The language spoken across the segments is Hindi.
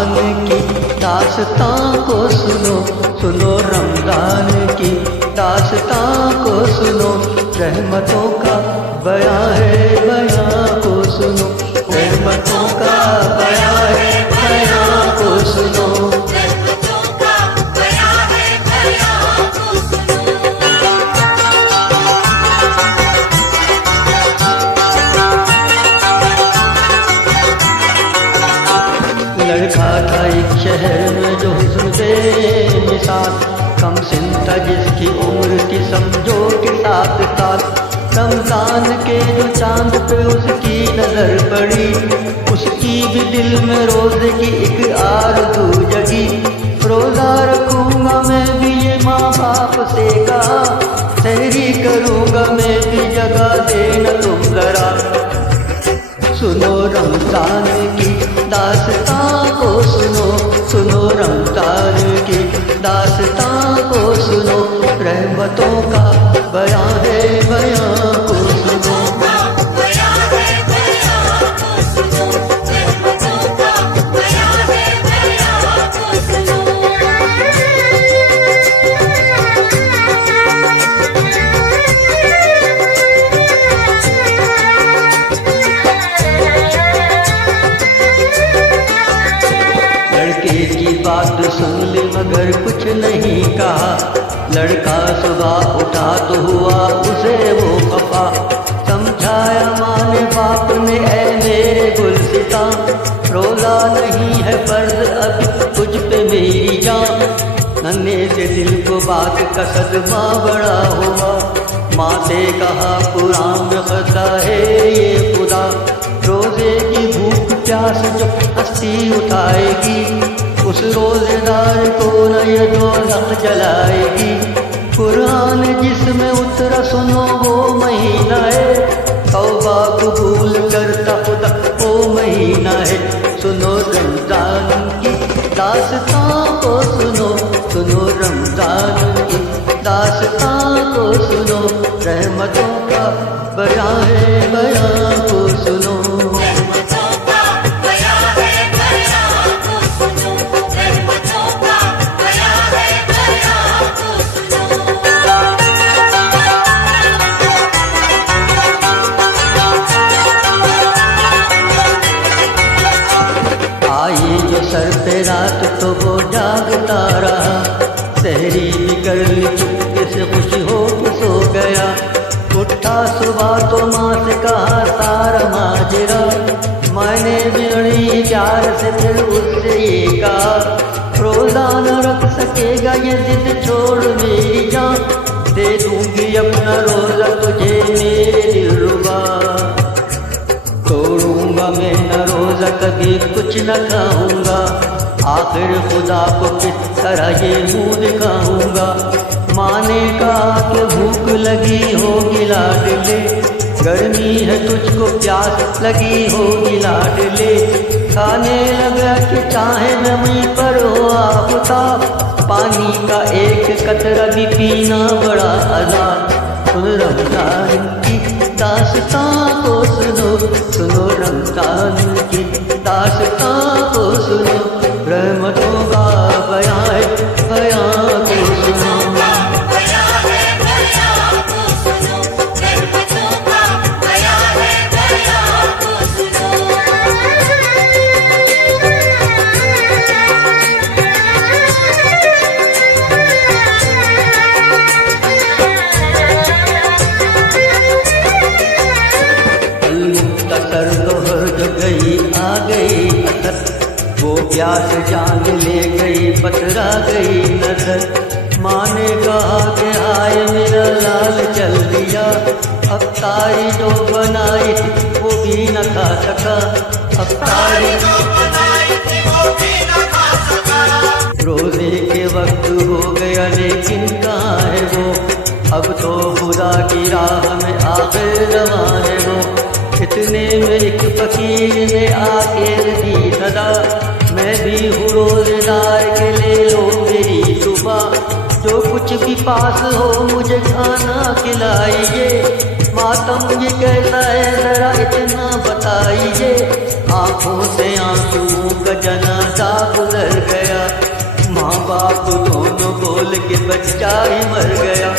रमजान की दास्तां को सुनो, सुनो रमजान की दास्तां को सुनो, रहमतों का बयां है बयां को सुनो, रहमतों का बयां है बयां को सुनो। लड़का था एक शहर में जो हुस्न बेमिसाल, कम सिन था जिसकी उम्र थी समझो कि 7 साल। रमजान के जो चांद पे उसकी नजर पड़ी, उसकी भी दिल में रोजे की एक आरज़ू जगी। रोजा रखूंगा मैं भी ये माँ बाप से कहा, सहरी करूंगा मैं भी जगह देना तुम जरा। सुनो रमजान की दास्तां को सुनो, सुनो रमजान की दास्तां को सुनो, रहमतों का बयां है बयां को सुनो। लड़के की बात सुन ली मगर कुछ नहीं कहा, लड़का सुबह उठा तो हुआ उसे वो खफा। समझाया माँ ने बाप ने ऐ मेरे गुलसिता, रोजा नहीं है फर्ज अब तुझ पे मेरी जान। नन्हे से दिल को बात का सदमा बड़ा हुआ, माँ से कहा कुरान में कहता है ये खुदा, रोजे की भूख प्यास जो हस्ती उठाएगी, उस रोजेदार को न ये दोज़ख जलाएगी। कुरान जिसमें उतरा सुनो वो महीना है, तौबा कबूल करता खुदा वो महीना है। सुनो रमजान की दास्तां को सुनो, सुनो रमजान की दास्तां को सुनो, रहमतों का बयां है बयां को सुनो। सर पे रात तो वो जागता रहा, सहरी भी कर ली चुपके से खुशी हो के सो गया। उठा सुबह तो माँ से कहा सारा माजरा, मैंने बड़ी प्यार से फिर उससे ये कहा, रोजा न रख सकेगा ये जिद छोड़ मेरी जान, दे दूंगी अपना रोजा तुझे मेरे दिलरुबा। तोड़ूंगा मैं न रोजा कभी कुछ न खाऊंगा, आखिर खुदा को किस तरह ये मुँह दिखाऊंगा। माँ ने कहा कि भूख लगी होगी लाडले, गर्मी है तुझको प्यास लगी होगी लाडले। खाने लगा कि चाहे नमी पर हो आफताब, पानी का एक कतरा भी पीना बड़ा आजाद। सुन रमजान की दास्तां को सुनो, सुनो रमजान की दास्तां को सुनो, रहमतों का बयां है बयां को सुनो। वो प्यास जान ले गई पतरा गई नजर, माँ ने कहा कि आय मेरा लाल चल दिया, अब तारी जो बनाई थी वो भी न खा सका, अब तारी जो बनाई थी वो भी न खा सका। रोजे के वक्त हो गया लेकिन कहाँ है वो, अब तो खुदा की राह में आखिर रवा है वो। इतने में एक फकीर ने आके दी सदा, मैं भी हूँ रोजेदार के ले लो मेरी सुबह। जो कुछ भी पास हो मुझे खाना खिलाइए। मातम ये कैसा है जरा इतना बताइए। आंखों से आंसुओं का जनाजा गुजर गया। माँ बाप दोनों बोल के बच्चा ही मर गया।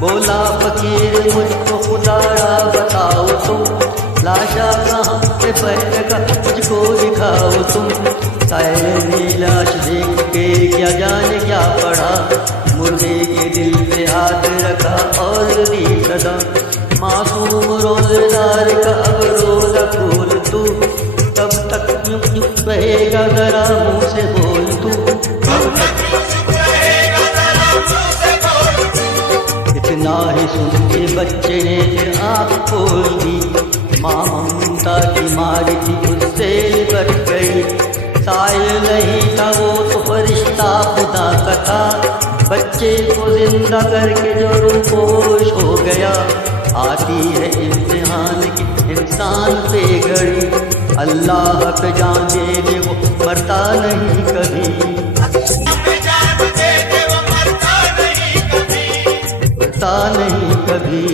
बोला फकीर मुझको खुदारा बताओ तुम, लाशा कहाँ से पैदा मुझको दिखाओ तुम। साहिल ने लाश देख के क्या जाने क्या पढ़ा, मुर्दे के दिल पे हाथ रखा और दी सदा। मासूम रोज़ेदार का अब रोज़ा खोल तू, तब तक यूं यूं कहेगा जरा मुँह से बोल तू। इतना ही सुन के बच्चे ने फिर आँख खोल दी। माँ ममता की मारी थी उससे लिपट गई। साहिल नहीं था वो तो फरिश्ता खुदा का था। बच्चे को जिंदा करके जो रूपोश हो गया। आती है इम्तिहान की इंसान पे घड़ी, अल्लाह पे जान दे दे वो मरता नहीं कभी। मरता नहीं कभी,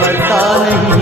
मरता नहीं